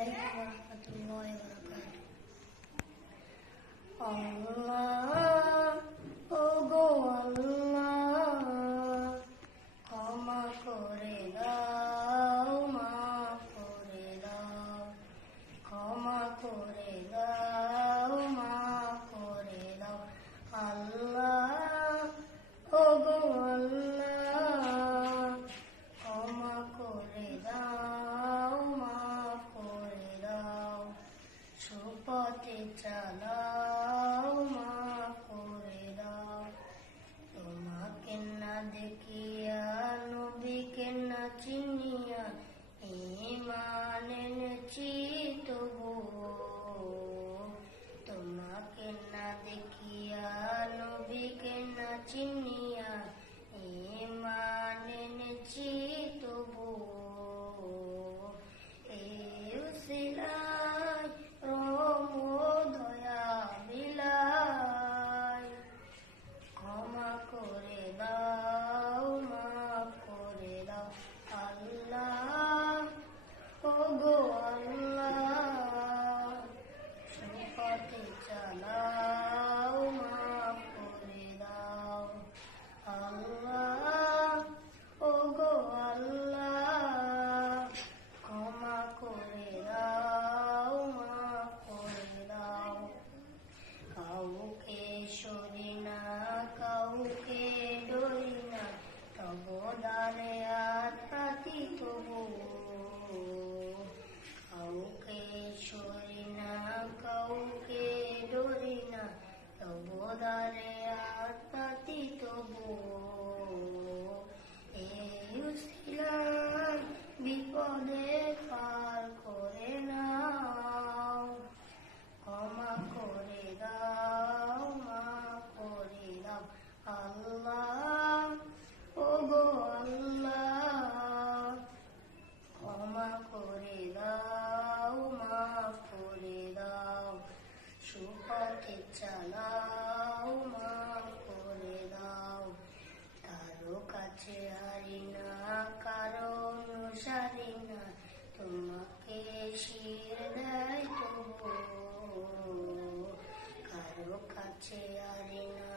আলাইকুম ওয়া রাহমাতুল্লাহি ওয়া বারাকাতুহু। আল্লাহ ওগো আল্লাহ, ক্ষমা করে দাও, মাফ করে দাও, ক্ষমা করে দাও, মাফ করে দাও। আল্লাহ ওগো আল্লাহ, ক্ষমা করে দাও, মাফ করে দাও, সুপথে চালাও, মাফ করে দাও। তোমাকে না দেখিয়া, নবীকে না চিনিয়া, ঈমান এনেছি তবুও। তোমাকে না দেখিয়া, নবীকে না চিনিয়া, ঈমান এনেছি তবুও। এই উসিলায় রহম ও দয়া বিলায়, ক্ষমা করে দাও, মাফ করে দাও। আল্লাহ ওগো আল্লাহ, সুপথে চালাও, মাফ করে দাও। আল্লাহ ওগো আল্লাহ, ক্ষমা করে দাও, মাফ করে দাও। কাউকে সরি না, কাউকে ডরি না, তবু দানে আত্মাতি তবু। কাউকে সরি না, কাউকে ডরি না, তবু দানে আত্মাতি তবু। এই উসিলায় বিপদে পার করে নাও, ক্ষমা করে দাও, মাফ করে দাও। আল্লাহ ওগো আল্লাহ, ক্ষমা করে দাও, মাফ করে দাও, সুপথে চালাও, মাফ করে দাও। কারো কাছে হারি না, কারো অনুসারী না, তোমাকে শির দেয় তবু। কারো কাছে হারি না,